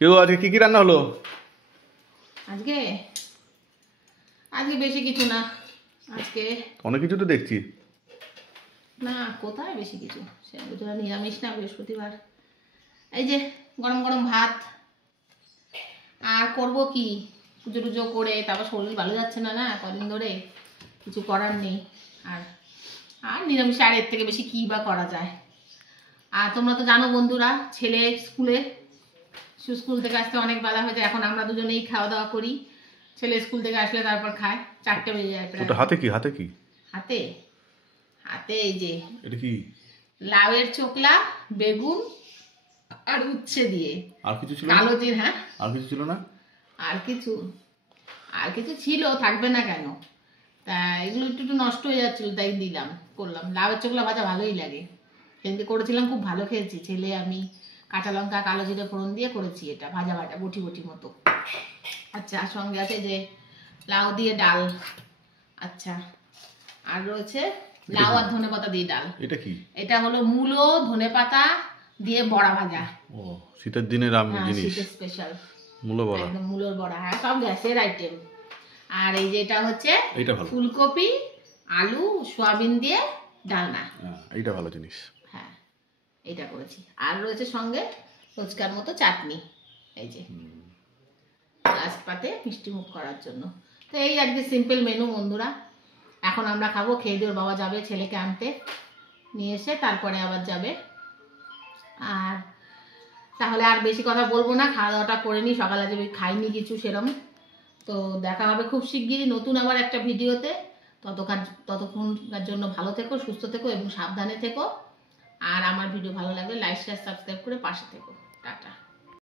কেউ আজকে কি রান্না হলো? আজকে আজকে বেশি কিছু না। আজকে অনেক কিছু তো দেখছি। না, কোথায় বেশি কিছু, সে বুঝলো নিরামিষ না, বৃহস্পতিবার। এই যে গরম গরম ভাত। আর করব কি, পুজো টুজো করে তারপর শরীর ভালো যাচ্ছে না, না কদিন ধরে, কিছু করার নেই। আর আর নিরামিষ আর এর থেকে বেশি কী বা করা যায়। আর তোমরা তো জানো বন্ধুরা, ছেলে স্কুল থেকে আসতে অনেক বেলা হয়ে যায়। এখন আমরা দুজনেই খাওয়া দাওয়া করি। ছেলে স্কুল থেকে আসলে তারপর খায়, 4টে বেজে যায় প্রায়। ওটা হাতে কি হাতে হাতে এই যে এটা কি? লাউয়ের চোকলা, বেগুন আর উচ্ছে দিয়ে। আর কিছু ছিল? কালো জিরে। হ্যাঁ, আর কিছু ছিল না? আর কিছু ছিল, থাকবে না কেন? তা এগুলো একটু একটু নষ্ট হয়ে যাচ্ছিল, তাই করলাম। লাউয়ের চোকলা ভাজা ভালোই লাগে, সেদিন করেছিলাম, খুব ভালো খেয়েছি। ছেলে আমি কাঁচা লঙ্কা কালো জিরে ফোড়ন দিয়ে করেছি, এটা ভাজা ভাজা বটি বটি মতো। আচ্ছা, আর সঙ্গে আছে যে লাউ দিয়ে ডাল। আচ্ছা, আর রয়েছে লাউ আর ধনেপাতা দিয়ে ডাল। এটা কি? এটা হলো মূলো ধনেপাতা দিয়ে বড়া ভাজা। ও, শীতের দিনের জিনিস, শীতের স্পেশাল মূলো বড়া। একদম মূলোর বড়া। হ্যাঁ, সব গ্যাসের আইটেম। আর এই যে এটা হচ্ছে ফুলকপি আলু সোয়াবিন দিয়ে ডালনা। এইটা ভালো জিনিস। হ্যাঁ, এটা করেছি। আর রয়েছে সঙ্গে ফুচকার মতো চাটনি, এই যে লাস্ট পাতে মিষ্টি মুখ করার জন্য। তো এই আজকে সিম্পল মেনু বন্ধুরা। এখন আমরা খাবো, খেয়ে দিয়ে ওর বাবা যাবে ছেলেকে আনতে, নিয়ে এসে তারপরে আবার যাবে। আর তাহলে আর বেশি কথা বলবো না, খাওয়া দাওয়াটা করে নিই। সকালে যে খাইনি কিছু সেরম। তো দেখা হবে খুব শিগগিরই নতুন আবার একটা ভিডিওতে। ততক্ষণকার জন্য ভালো থেকো, সুস্থ থেকো এবং সাবধানে থেকো। আর আমার ভিডিও ভালো লাগলে লাইক শেয়ার সাবস্ক্রাইব করে পাশে থেকো। টাটা।